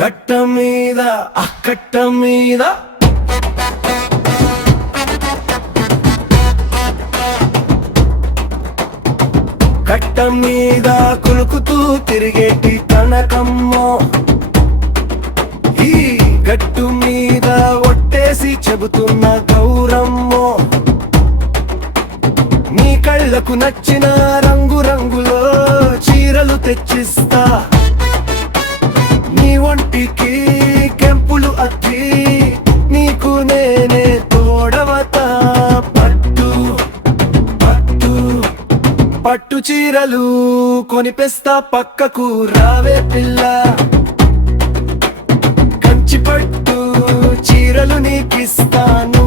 గట్ట మీద అక్కట్ట మీద కట్ట మీద కులుకుతూ తిరిగేటి కనకమ్మో, ఈ గట్టు మీద ఒట్టేసి చెబుతున్న గౌరమ్మో. నీ కళ్ళకు నచ్చిన రంగు రంగులో చీరలు తెచ్చిస్తా, నీ ఒంటికి కెంపులు అద్ది నీకు నేనే తోడవతా. పట్టు పట్టు పట్టు చీరలు కొనిపెస్తా, పక్కకు రావే పిల్ల. కంచి పట్టు చీరలు నీకిస్తాను,